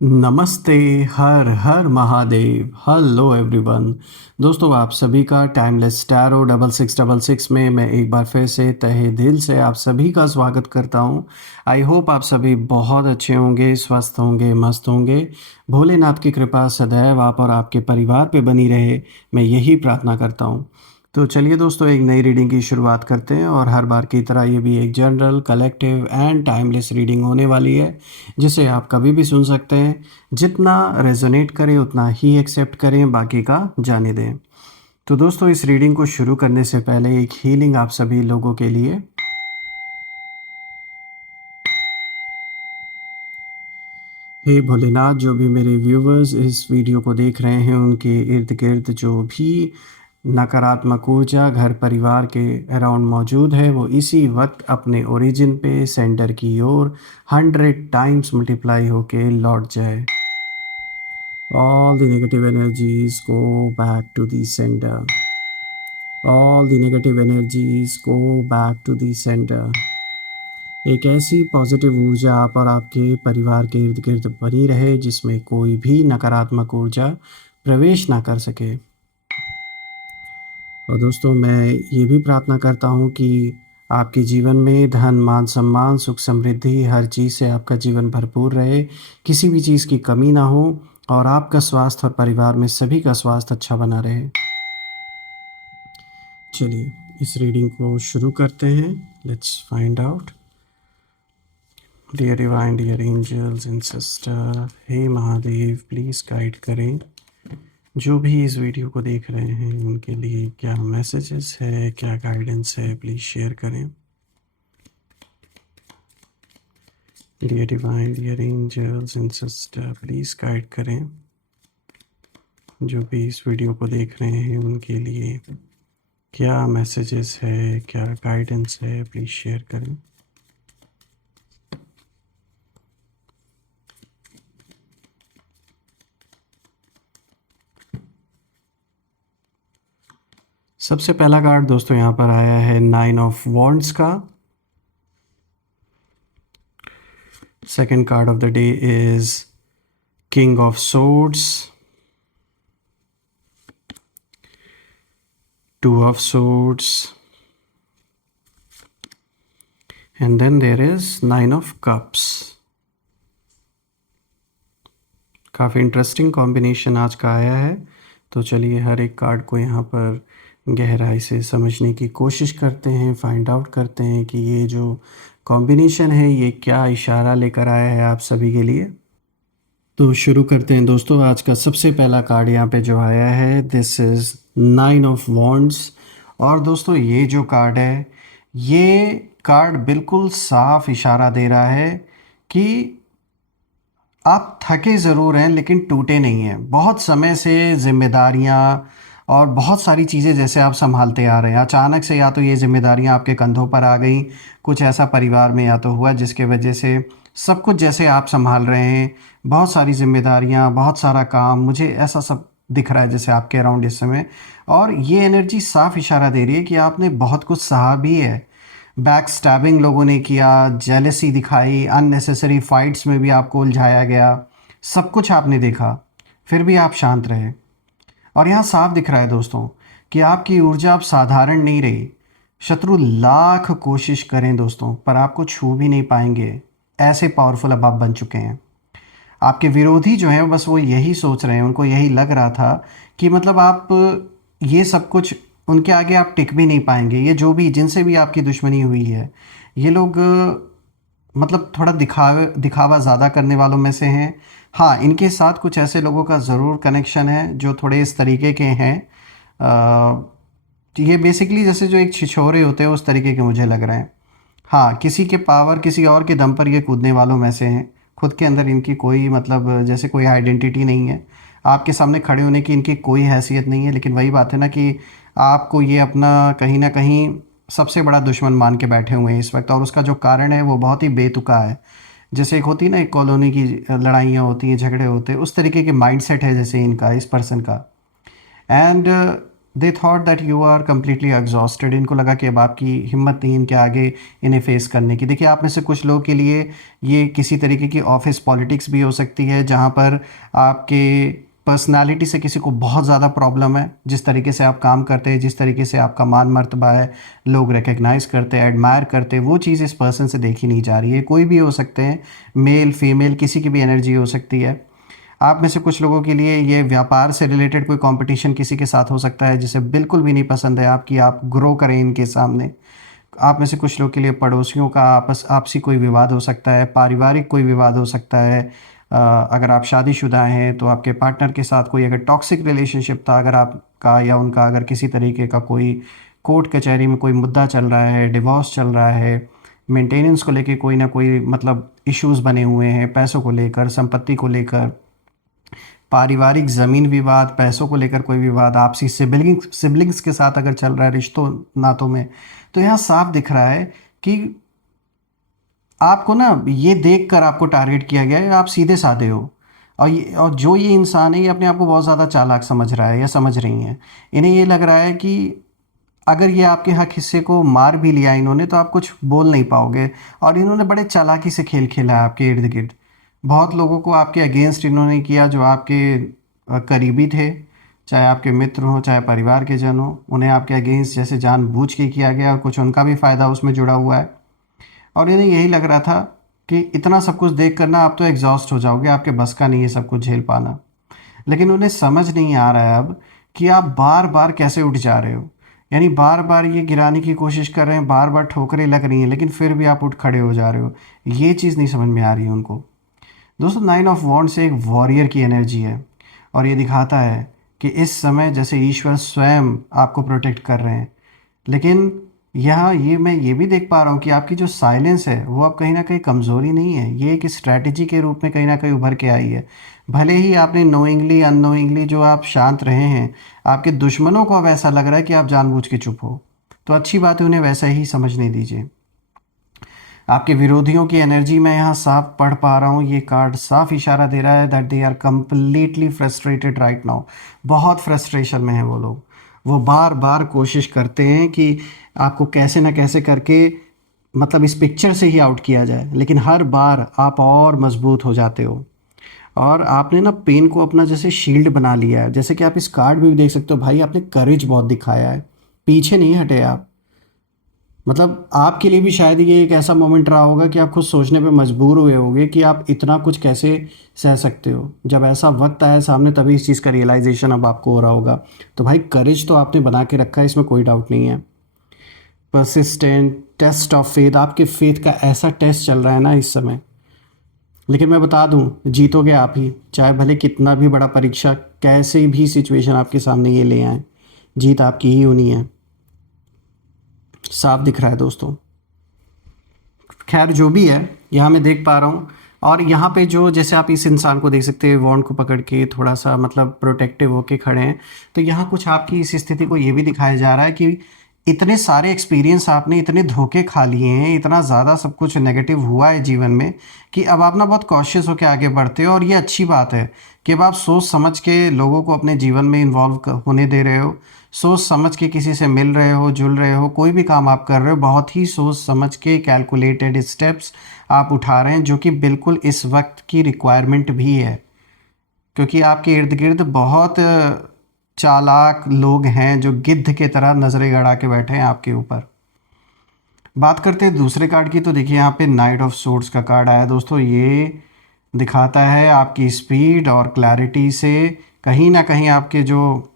नमस्ते। हर हर महादेव। Hello everyone. दोस्तों, आप सभी का टाइमलेस टैरो 6666 में मैं एक बार फिर से तहे दिल से आप सभी का स्वागत करता हूं। आई होप आप सभी बहुत अच्छे होंगे, स्वस्थ होंगे, मस्त होंगे। भोलेनाथ की कृपा सदैव आप और आपके परिवार पे बनी रहे, मैं यही प्रार्थना करता हूं। तो चलिए दोस्तों, एक नई रीडिंग की शुरुआत करते हैं और हर बार की तरह ये भी एक general, collective and timeless reading होने वाली है, जिसे आप कभी भी सुन सकते हैं। जितना रेजोनेट करें उतना ही एक्सेप्ट करें, बाकी का जाने दें। तो दोस्तों, इस रीडिंग को शुरू करने से पहले एक हीलिंग आप सभी लोगों के लिए। हे भोलेनाथ, जो भी मेरे व्यूवर्स इस वीडियो को देख रहे हैं, उनके इर्द गिर्द जो भी नकारात्मक ऊर्जा घर परिवार के अराउंड मौजूद है, वो इसी वक्त अपने ओरिजिन पे सेंटर की ओर 100 टाइम्स मल्टीप्लाई होके लौट जाए। All the negative energies go back to the center. All the negative energies go back to the center. एक ऐसी पॉजिटिव ऊर्जा आप और आपके परिवार के इर्द गिर्द बनी रहे, जिसमें कोई भी नकारात्मक ऊर्जा प्रवेश ना कर सके। और दोस्तों, मैं ये भी प्रार्थना करता हूँ कि आपके जीवन में धन, मान, सम्मान, सुख, समृद्धि, हर चीज़ से आपका जीवन भरपूर रहे, किसी भी चीज़ की कमी ना हो, और आपका स्वास्थ्य और परिवार में सभी का स्वास्थ्य अच्छा बना रहे। चलिए इस रीडिंग को शुरू करते हैं। Let's find out. Dear divine, dear angels and sister, हे महादेव, प्लीज़ गाइड करें जो भी इस वीडियो को देख रहे हैं, उनके लिए क्या मैसेजेस है, क्या गाइडेंस है, प्लीज़ शेयर करें। Dear divine, dear angels and sister, please guide करें जो भी इस वीडियो को देख रहे हैं, उनके लिए क्या मैसेजेस है, क्या गाइडेंस है, प्लीज़ शेयर करें। सबसे पहला कार्ड दोस्तों यहाँ पर आया है 9 ऑफ वॉन्ड्स का। Second card of the day is king of swords, 2 of swords, and then there is 9 of cups. काफ़ी इंटरेस्टिंग कॉम्बिनेशन आज का आया है। तो चलिए हर एक कार्ड को यहाँ पर गहराई से समझने की कोशिश करते हैं, फाइंड आउट करते हैं कि ये जो कॉम्बिनेशन है ये क्या इशारा लेकर आया है आप सभी के लिए। तो शुरू करते हैं दोस्तों। आज का सबसे पहला कार्ड यहाँ पे जो आया है, दिस इज़ 9 ऑफ वॉन्ड्स। और दोस्तों, ये जो कार्ड है, ये कार्ड बिल्कुल साफ इशारा दे रहा है कि आप थके ज़रूर हैं लेकिन टूटे नहीं हैं। बहुत समय से जिम्मेदारियां और बहुत सारी चीज़ें जैसे आप संभालते आ रहे हैं, अचानक से या तो ये जिम्मेदारियां आपके कंधों पर आ गई, कुछ ऐसा परिवार में या तो हुआ जिसके वजह से सब कुछ जैसे आप संभाल रहे हैं, बहुत सारी जिम्मेदारियां, बहुत सारा काम, मुझे ऐसा सब दिख रहा है जैसे आपके अराउंड इस समय। और ये एनर्जी साफ इशारा दे रही है कि आपने बहुत कुछ सहा भी है। बैक स्टैबिंग लोगों ने किया, जेलसी दिखाई, अननेसेसरी फाइट्स में भी आपको उलझाया गया, सब कुछ आपने देखा, फिर भी आप शांत रहे। और यहाँ साफ दिख रहा है दोस्तों कि आपकी ऊर्जा अब साधारण नहीं रही। शत्रु लाख कोशिश करें दोस्तों, पर आपको छू भी नहीं पाएंगे, ऐसे पावरफुल अब आप बन चुके हैं। आपके विरोधी जो हैं बस वो यही सोच रहे हैं, उनको यही लग रहा था कि मतलब आप ये सब कुछ, उनके आगे आप टिक भी नहीं पाएंगे। ये जो भी, जिनसे भी आपकी दुश्मनी हुई है, ये लोग मतलब थोड़ा दिखावा ज़्यादा करने वालों में से हैं। हाँ, इनके साथ कुछ ऐसे लोगों का ज़रूर कनेक्शन है जो थोड़े इस तरीके के हैं। ये बेसिकली जैसे जो एक छिछोरे होते हैं उस तरीके के मुझे लग रहे हैं। हाँ, किसी के पावर, किसी और के दम पर ये कूदने वालों में से हैं। खुद के अंदर इनकी कोई मतलब जैसे कोई आइडेंटिटी नहीं है, आपके सामने खड़े होने की इनकी कोई हैसियत नहीं है। लेकिन वही बात है ना कि आपको ये अपना कहीं ना कहीं सबसे बड़ा दुश्मन मान के बैठे हुए हैं इस वक्त, और उसका जो कारण है वो बहुत ही बेतुका है। जैसे एक होती है ना, एक कॉलोनी की लड़ाइयाँ होती हैं, झगड़े होते हैं, उस तरीके के माइंडसेट है जैसे इनका, इस पर्सन का। And they thought that you are completely exhausted. इनको लगा कि अब आपकी हिम्मत नहीं इनके आगे इन्हें फेस करने की। देखिए, आप में से कुछ लोगों के लिए ये किसी तरीके की ऑफिस पॉलिटिक्स भी हो सकती है, जहाँ पर आपके पर्सनालिटी से किसी को बहुत ज़्यादा प्रॉब्लम है। जिस तरीके से आप काम करते हैं, जिस तरीके से आपका मान मर्तबा है, लोग रिकग्नाइज करते हैं, एडमायर करते हैं, वो चीज़ इस पर्सन से देखी नहीं जा रही है। कोई भी हो सकते हैं, मेल फीमेल, किसी की भी एनर्जी हो सकती है। आप में से कुछ लोगों के लिए ये व्यापार से रिलेटेड कोई कंपटीशन किसी के साथ हो सकता है, जिसे बिल्कुल भी नहीं पसंद है आपकी आप ग्रो करें इनके सामने। आप में से कुछ लोग के लिए पड़ोसियों का आपसी कोई विवाद हो सकता है, पारिवारिक कोई विवाद हो सकता है। अगर आप शादीशुदा हैं तो आपके पार्टनर के साथ कोई अगर टॉक्सिक रिलेशनशिप था, अगर आपका या उनका अगर किसी तरीके का कोई कोर्ट कचहरी में कोई मुद्दा चल रहा है, डिवोर्स चल रहा है, मेंटेनेंस को लेके कोई ना कोई मतलब इश्यूज बने हुए हैं, पैसों को लेकर, संपत्ति को लेकर, पारिवारिक ज़मीन विवाद, पैसों को लेकर कोई विवाद, आपसी सिबलिंग्स के साथ अगर चल रहा है रिश्तों नातों में, तो यहाँ साफ दिख रहा है कि आपको ना ये देख कर आपको टारगेट किया गया है, आप सीधे साधे हो। और जो ये इंसान है, ये अपने आप को बहुत ज़्यादा चालाक समझ रहा है या समझ रही हैं। इन्हें ये लग रहा है कि अगर ये आपके हक हिस्से को मार भी लिया इन्होंने, तो आप कुछ बोल नहीं पाओगे। और इन्होंने बड़े चालाकी से खेल खेला है आपके इर्द गिर्द। बहुत लोगों को आपके अगेंस्ट इन्होंने किया, जो आपके करीबी थे, चाहे आपके मित्र हों, चाहे परिवार के जन हों, उन्हें आपके अगेंस्ट जैसे जानबूझ के किया गया, और कुछ उनका भी फ़ायदा उसमें जुड़ा हुआ है। और इन्हें यही लग रहा था कि इतना सब कुछ देख कर ना आप तो एग्जॉस्ट हो जाओगे, आपके बस का नहीं है सब कुछ झेल पाना। लेकिन उन्हें समझ नहीं आ रहा है अब कि आप बार बार कैसे उठ जा रहे हो। यानी बार बार ये गिराने की कोशिश कर रहे हैं, बार बार ठोकरें लग रही हैं, लेकिन फिर भी आप उठ खड़े हो जा रहे हो। ये चीज़ नहीं समझ में आ रही है उनको। दोस्तों, 9 ऑफ वॉन्ड्स से एक वॉरियर की एनर्जी है, और ये दिखाता है कि इस समय जैसे ईश्वर स्वयं आपको प्रोटेक्ट कर रहे हैं। लेकिन यहाँ ये मैं ये भी देख पा रहा हूँ कि आपकी जो साइलेंस है वो अब कहीं ना कहीं कमज़ोरी नहीं है, ये एक स्ट्रैटेजी के रूप में कहीं ना कहीं उभर के आई है। भले ही आपने नोइंगली अननोइंगली जो आप शांत रहे हैं, आपके दुश्मनों को अब ऐसा लग रहा है कि आप जानबूझ के चुप हो, तो अच्छी बात है, उन्हें वैसा ही समझने दीजिए। आपके विरोधियों की एनर्जी मैं यहाँ साफ पढ़ पा रहा हूँ। ये कार्ड साफ इशारा दे रहा है that they are completely frustrated right now. बहुत फ्रस्ट्रेशन में हैं वो लोग। वो बार बार कोशिश करते हैं कि आपको कैसे ना कैसे करके मतलब इस पिक्चर से ही आउट किया जाए, लेकिन हर बार आप और मजबूत हो जाते हो। और आपने ना पेन को अपना जैसे शील्ड बना लिया है। जैसे कि आप इस कार्ड में भी देख सकते हो, भाई आपने करेज बहुत दिखाया है, पीछे नहीं हटे आप। मतलब आपके लिए भी शायद ये एक ऐसा मोमेंट रहा होगा कि आप खुद सोचने पे मजबूर हुए होंगे कि आप इतना कुछ कैसे सह सकते हो। जब ऐसा वक्त आया सामने, तभी इस चीज़ का रियलाइजेशन अब आपको हो रहा होगा। तो भाई करेज तो आपने बना के रखा है, इसमें कोई डाउट नहीं है। परसिस्टेंट टेस्ट ऑफ फेथ, आपके फेथ का ऐसा टेस्ट चल रहा है ना इस समय। लेकिन मैं बता दूं, जीतोगे आप ही, चाहे भले कितना भी बड़ा परीक्षा, कैसे भी सिचुएशन आपके सामने ये ले आए, जीत आपकी ही होनी है। साफ दिख रहा है दोस्तों। खैर जो भी है, यहाँ मैं देख पा रहा हूँ। और यहाँ पे जो जैसे आप इस इंसान को देख सकते हैं, वॉन्ड को पकड़ के थोड़ा सा मतलब प्रोटेक्टिव होके खड़े हैं। तो यहाँ कुछ आपकी इस स्थिति को ये भी दिखाया जा रहा है कि इतने सारे एक्सपीरियंस आपने, इतने धोखे खा लिए हैं, इतना ज़्यादा सब कुछ नेगेटिव हुआ है जीवन में, कि अब आप ना बहुत कॉशियस होकर आगे बढ़ते हो। और ये अच्छी बात है कि अब आप सोच समझ के लोगों को अपने जीवन में इन्वॉल्व होने दे रहे हो। सोच समझ के किसी से मिल रहे हो, जुल रहे हो, कोई भी काम आप कर रहे हो, बहुत ही सोच समझ के कैलकुलेटेड स्टेप्स आप उठा रहे हैं, जो कि बिल्कुल इस वक्त की रिक्वायरमेंट भी है। क्योंकि आपके इर्द गिर्द बहुत चालाक लोग हैं जो गिद्ध के तरह नज़रें गड़ा के बैठे हैं आपके ऊपर। बात करते हैं दूसरे कार्ड की, तो देखिए यहाँ पे नाइट ऑफ सोर्ड्स का कार्ड आया दोस्तों। ये दिखाता है आपकी स्पीड और क्लैरिटी से कहीं ना कहीं आपके जो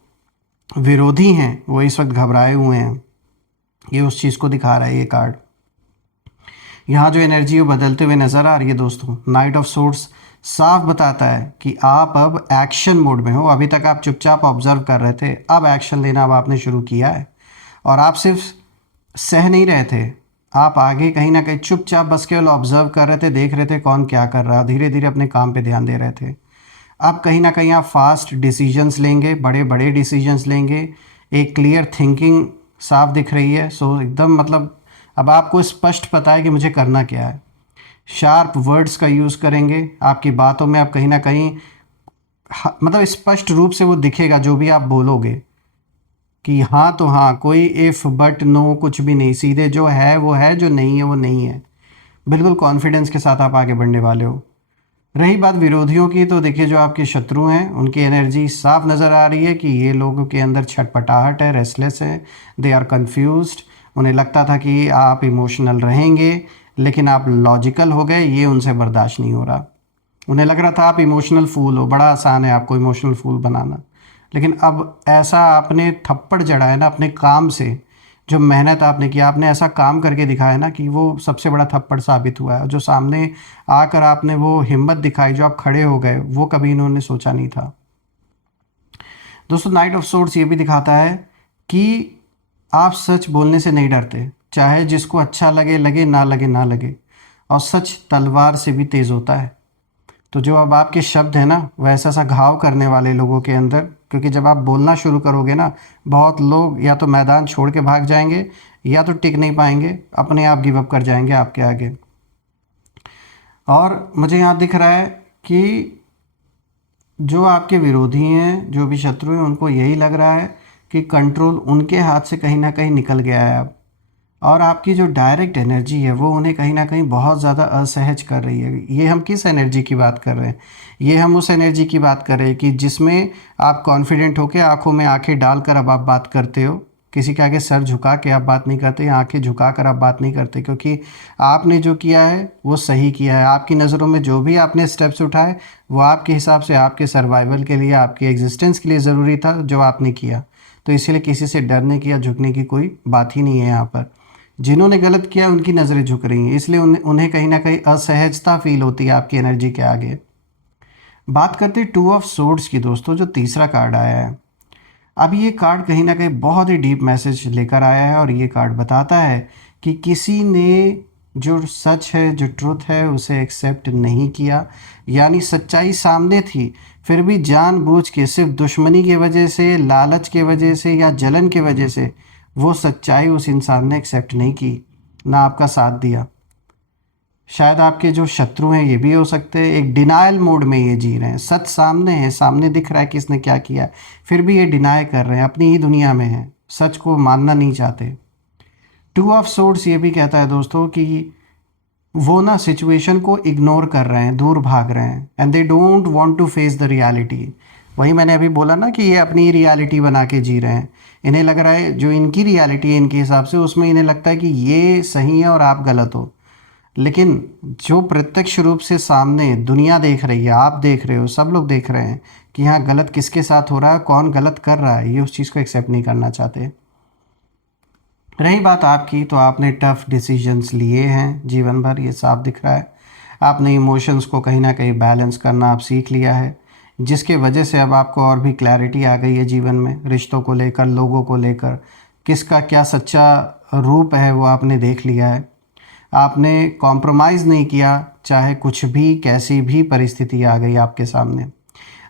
विरोधी हैं वो इस वक्त घबराए हुए हैं। ये उस चीज़ को दिखा रहा है ये कार्ड। यहाँ जो एनर्जी वो बदलते हुए नज़र आ रही है दोस्तों। नाइट ऑफ सोर्ड्स साफ बताता है कि आप अब एक्शन मोड में हो। अभी तक आप चुपचाप ऑब्जर्व कर रहे थे, अब एक्शन लेना अब आपने शुरू किया है। और आप सिर्फ सह नहीं रहे थे, आप आगे कहीं ना कहीं चुपचाप बस केवल ऑब्जर्व कर रहे थे, देख रहे थे कौन क्या कर रहा है, धीरे धीरे अपने काम पे ध्यान दे रहे थे। अब कहीं ना कहीं आप फास्ट डिसीजंस लेंगे, बड़े बड़े डिसीजंस लेंगे। एक क्लियर थिंकिंग साफ दिख रही है। सो एकदम मतलब अब आपको स्पष्ट पता है कि मुझे करना क्या है। शार्प वर्ड्स का यूज़ करेंगे, आपकी बातों में आप कहीं ना कहीं मतलब स्पष्ट रूप से वो दिखेगा जो भी आप बोलोगे। कि हाँ तो हाँ, कोई इफ़ बट नो कुछ भी नहीं, सीधे जो है वो है, जो नहीं है वो नहीं है। बिल्कुल कॉन्फिडेंस के साथ आप आगे बढ़ने वाले हो। रही बात विरोधियों की, तो देखिए जो आपके शत्रु हैं उनकी एनर्जी साफ नज़र आ रही है कि ये लोगों के अंदर छटपटाहट है, रेस्टलेस है, दे आर कंफ्यूज्ड। उन्हें लगता था कि आप इमोशनल रहेंगे, लेकिन आप लॉजिकल हो गए, ये उनसे बर्दाश्त नहीं हो रहा। उन्हें लग रहा था आप इमोशनल फूल हो, बड़ा आसान है आपको इमोशनल फूल बनाना। लेकिन अब ऐसा आपने थप्पड़ जड़ा है ना अपने काम से, जो मेहनत आपने किया, आपने ऐसा काम करके दिखाया ना कि वो सबसे बड़ा थप्पड़ साबित हुआ है। जो सामने आकर आपने वो हिम्मत दिखाई, जो आप खड़े हो गए, वो कभी इन्होंने सोचा नहीं था। दोस्तों नाइट ऑफ सोर्ड्स ये भी दिखाता है कि आप सच बोलने से नहीं डरते, चाहे जिसको अच्छा लगे लगे, ना लगे ना लगे। और सच तलवार से भी तेज़ होता है। तो जो अब आपके शब्द हैं ना, वो ऐसा सा घाव करने वाले लोगों के अंदर, क्योंकि जब आप बोलना शुरू करोगे ना, बहुत लोग या तो मैदान छोड़ के भाग जाएंगे, या तो टिक नहीं पाएंगे, अपने आप गिव अप कर जाएंगे आपके आगे। और मुझे यहाँ दिख रहा है कि जो आपके विरोधी हैं, जो भी शत्रु हैं, उनको यही लग रहा है कि कंट्रोल उनके हाथ से कहीं ना कहीं निकल गया है अब। और आपकी जो डायरेक्ट एनर्जी है वो उन्हें कहीं ना कहीं बहुत ज़्यादा असहज कर रही है। ये हम किस एनर्जी की बात कर रहे हैं? ये हम उस एनर्जी की बात कर रहे हैं कि जिसमें आप कॉन्फिडेंट होकर आंखों में आंखें डालकर अब आप बात करते हो। किसी के आगे सर झुका के आप बात नहीं करते, आंखें झुका कर आप बात नहीं करते, क्योंकि आपने जो किया है वो सही किया है। आपकी नज़रों में जो भी आपने स्टेप्स उठाए, वो आपके हिसाब से आपके सर्वाइवल के लिए, आपके एग्जिस्टेंस के लिए ज़रूरी था जो आपने किया। तो इसीलिए किसी से डरने की या झुकने की कोई बात ही नहीं है यहाँ पर। जिन्होंने गलत किया उनकी नज़रें झुक रही हैं, इसलिए उन्हें कहीं ना कहीं असहजता फील होती है आपकी एनर्जी के आगे। बात करते हैं टू ऑफ सोर्ड्स की दोस्तों, जो तीसरा कार्ड आया है। अब ये कार्ड कहीं ना कहीं बहुत ही डीप मैसेज लेकर आया है, और ये कार्ड बताता है कि किसी ने जो सच है, जो ट्रुथ है, उसे एक्सेप्ट नहीं किया। यानी सच्चाई सामने थी, फिर भी जानबूझ के, सिर्फ दुश्मनी की वजह से, लालच के वजह से या जलन के वजह से, वो सच्चाई उस इंसान ने एक्सेप्ट नहीं की, ना आपका साथ दिया। शायद आपके जो शत्रु हैं ये भी हो सकते हैं, एक डिनायल मोड में ये जी रहे हैं। सच सामने है, सामने दिख रहा है कि इसने क्या किया, फिर भी ये डिनाई कर रहे हैं, अपनी ही दुनिया में है, सच को मानना नहीं चाहते। टू ऑफ सोर्ड्स ये भी कहता है दोस्तों कि वो ना सिचुएशन को इग्नोर कर रहे हैं, दूर भाग रहे हैं, and they don't want to face the reality. वही मैंने अभी बोला ना कि ये अपनी रियलिटी बना के जी रहे हैं। इन्हें लग रहा है जो इनकी रियलिटी है इनके हिसाब से, उसमें इन्हें लगता है कि ये सही है और आप गलत हो। लेकिन जो प्रत्यक्ष रूप से सामने दुनिया देख रही है, आप देख रहे हो, सब लोग देख रहे हैं कि हाँ गलत किसके साथ हो रहा है, कौन गलत कर रहा है, ये उस चीज़ को एक्सेप्ट नहीं करना चाहते। रही बात आपकी, तो आपने टफ डिसीजंस लिए हैं जीवन भर, ये साफ दिख रहा है। आपने इमोशंस को कहीं ना कहीं बैलेंस करना आप सीख लिया है, जिसके वजह से अब आपको और भी क्लैरिटी आ गई है जीवन में, रिश्तों को लेकर, लोगों को लेकर, किसका क्या सच्चा रूप है वो आपने देख लिया है। आपने कॉम्प्रोमाइज़ नहीं किया, चाहे कुछ भी, कैसी भी परिस्थिति आ गई आपके सामने।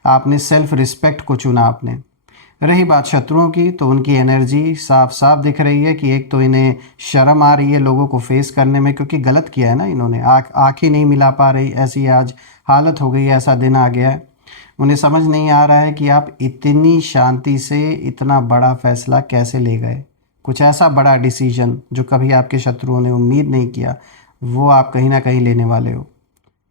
आपने सेल्फ रिस्पेक्ट को चुना आपने। रही बात शत्रुओं की, तो उनकी एनर्जी साफ साफ दिख रही है कि एक तो इन्हें शर्म आ रही है लोगों को फेस करने में, क्योंकि गलत किया है ना इन्होंने, आँखें नहीं मिला पा रही, ऐसी आज हालत हो गई, ऐसा दिन आ गया है। उन्हें समझ नहीं आ रहा है कि आप इतनी शांति से इतना बड़ा फैसला कैसे ले गए। कुछ ऐसा बड़ा डिसीजन जो कभी आपके शत्रुओं ने उम्मीद नहीं किया, वो आप कहीं ना कहीं लेने वाले हो,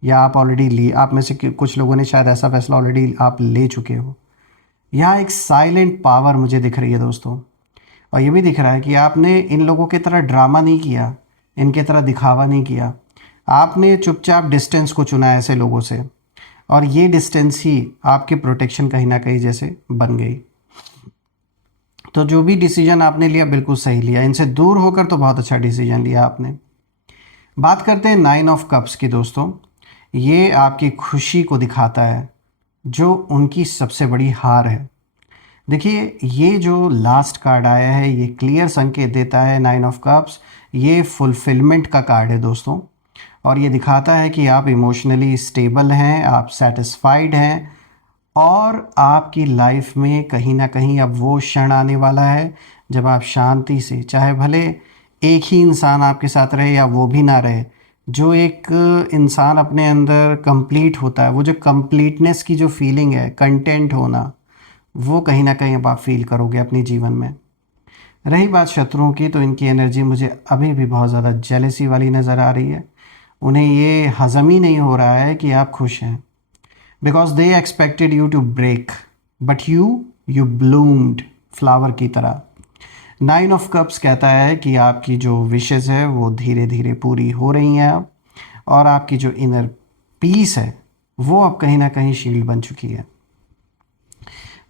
या आप ऑलरेडी लिए। आप में से कुछ लोगों ने शायद ऐसा फैसला ऑलरेडी आप ले चुके हो। यहाँ एक साइलेंट पावर मुझे दिख रही है दोस्तों। और ये भी दिख रहा है कि आपने इन लोगों की तरह ड्रामा नहीं किया, इनके तरह दिखावा नहीं किया। आपने चुपचाप डिस्टेंस को चुना ऐसे लोगों से, और ये डिस्टेंस ही आपकी प्रोटेक्शन कहीं ना कहीं जैसे बन गई। तो जो भी डिसीजन आपने लिया बिल्कुल सही लिया, इनसे दूर होकर तो बहुत अच्छा डिसीजन लिया आपने। बात करते हैं नाइन ऑफ कप्स की दोस्तों। ये आपकी खुशी को दिखाता है, जो उनकी सबसे बड़ी हार है। देखिए ये जो लास्ट कार्ड आया है, ये क्लियर संकेत देता है, नाइन ऑफ कप्स, ये फुलफिलमेंट का कार्ड है दोस्तों। और ये दिखाता है कि आप इमोशनली स्टेबल हैं, आप सेटिस्फाइड हैं, और आपकी लाइफ में कहीं ना कहीं अब वो क्षण आने वाला है जब आप शांति से, चाहे भले एक ही इंसान आपके साथ रहे या वो भी ना रहे, जो एक इंसान अपने अंदर कंप्लीट होता है, वो जो कंप्लीटनेस की जो फीलिंग है, कंटेंट होना, वो कहीं ना कहीं अब आप फील करोगे अपने जीवन में। रही बात शत्रुओं की, तो इनकी एनर्जी मुझे अभी भी बहुत ज़्यादा जेलसी वाली नज़र आ रही है। उन्हें ये हज़म ही नहीं हो रहा है कि आप खुश हैं, because they expected you to break, but you bloomed flower की तरह। 9 ऑफ कप्स कहता है कि आपकी जो विशेज़ है वो धीरे धीरे पूरी हो रही हैं अब, और आपकी जो इनर पीस है वो अब कहीं ना कहीं शील्ड बन चुकी है।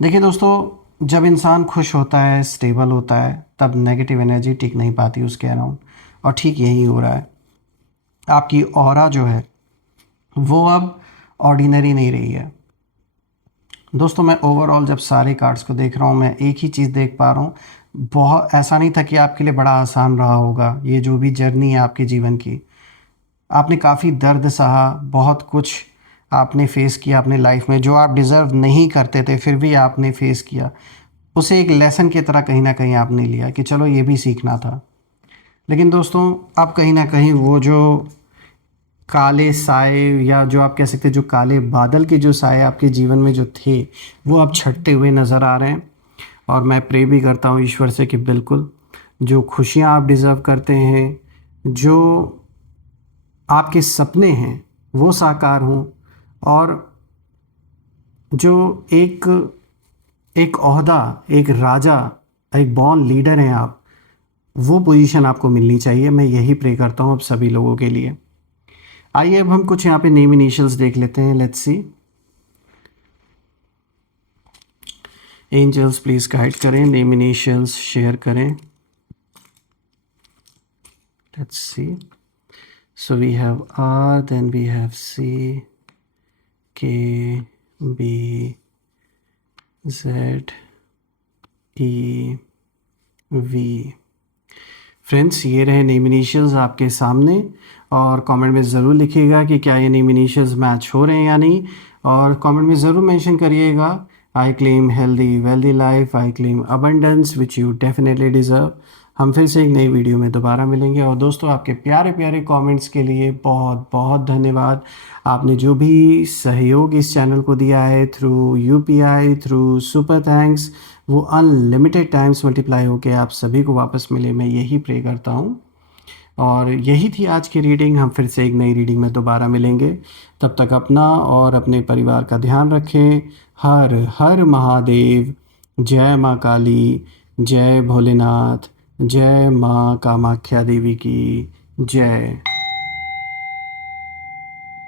देखिए दोस्तों, जब इंसान खुश होता है, स्टेबल होता है, तब नेगेटिव एनर्जी टिक नहीं पाती उसके अराउंड, और ठीक यही हो रहा है। आपकी ऑरा जो है वो अब ऑर्डिनरी नहीं रही है। दोस्तों, मैं ओवरऑल जब सारे कार्ड्स को देख रहा हूँ, मैं एक ही चीज़ देख पा रहा हूँ। बहुत ऐसा नहीं था कि आपके लिए बड़ा आसान रहा होगा ये जो भी जर्नी है आपके जीवन की। आपने काफ़ी दर्द सहा, बहुत कुछ आपने फेस किया अपने लाइफ में, जो आप डिज़र्व नहीं करते थे फिर भी आपने फेस किया। उसे एक लेसन की तरह कहीं ना कहीं आपने लिया कि चलो ये भी सीखना था। लेकिन दोस्तों, अब कहीं ना कहीं वो जो काले साए, या जो आप कह सकते हैं जो काले बादल के जो साए आपके जीवन में जो थे, वो अब छटते हुए नज़र आ रहे हैं। और मैं प्रे भी करता हूँ ईश्वर से कि बिल्कुल जो खुशियाँ आप डिज़र्व करते हैं, जो आपके सपने हैं वो साकार हों, और जो एक एक ओहदा, एक राजा, एक बॉर्न लीडर हैं आप, वो पोजीशन आपको मिलनी चाहिए। मैं यही प्रे करता हूँ अब सभी लोगों के लिए। आइए अब हम कुछ यहाँ पे नेम इनिशियल्स देख लेते हैं। Let's see, angels please guide करें, नेम इनिशियल्स शेयर करें। Let's see, so we have R, then we have C, K, B, Z, E, V. Friends, ये रहे नेम इनिशियल्स आपके सामने, और कमेंट में ज़रूर लिखिएगा कि क्या ये नेम इनिशियल्स मैच हो रहे हैं या नहीं, और कमेंट में ज़रूर मेंशन करिएगा, I claim healthy wealthy life, I claim abundance which you definitely deserve. हम फिर से एक नई वीडियो में दोबारा मिलेंगे। और दोस्तों, आपके प्यारे प्यारे कमेंट्स के लिए बहुत बहुत धन्यवाद। आपने जो भी सहयोग इस चैनल को दिया है through UPI, through super thanks, वो अनलिमिटेड टाइम्स मल्टीप्लाई होकर आप सभी को वापस मिले, मैं यही प्रे करता हूँ। और यही थी आज की रीडिंग। हम फिर से एक नई रीडिंग में दोबारा मिलेंगे। तब तक अपना और अपने परिवार का ध्यान रखें। हर हर महादेव। जय माँ काली, जय भोलेनाथ, जय माँ कामाख्या देवी की जय।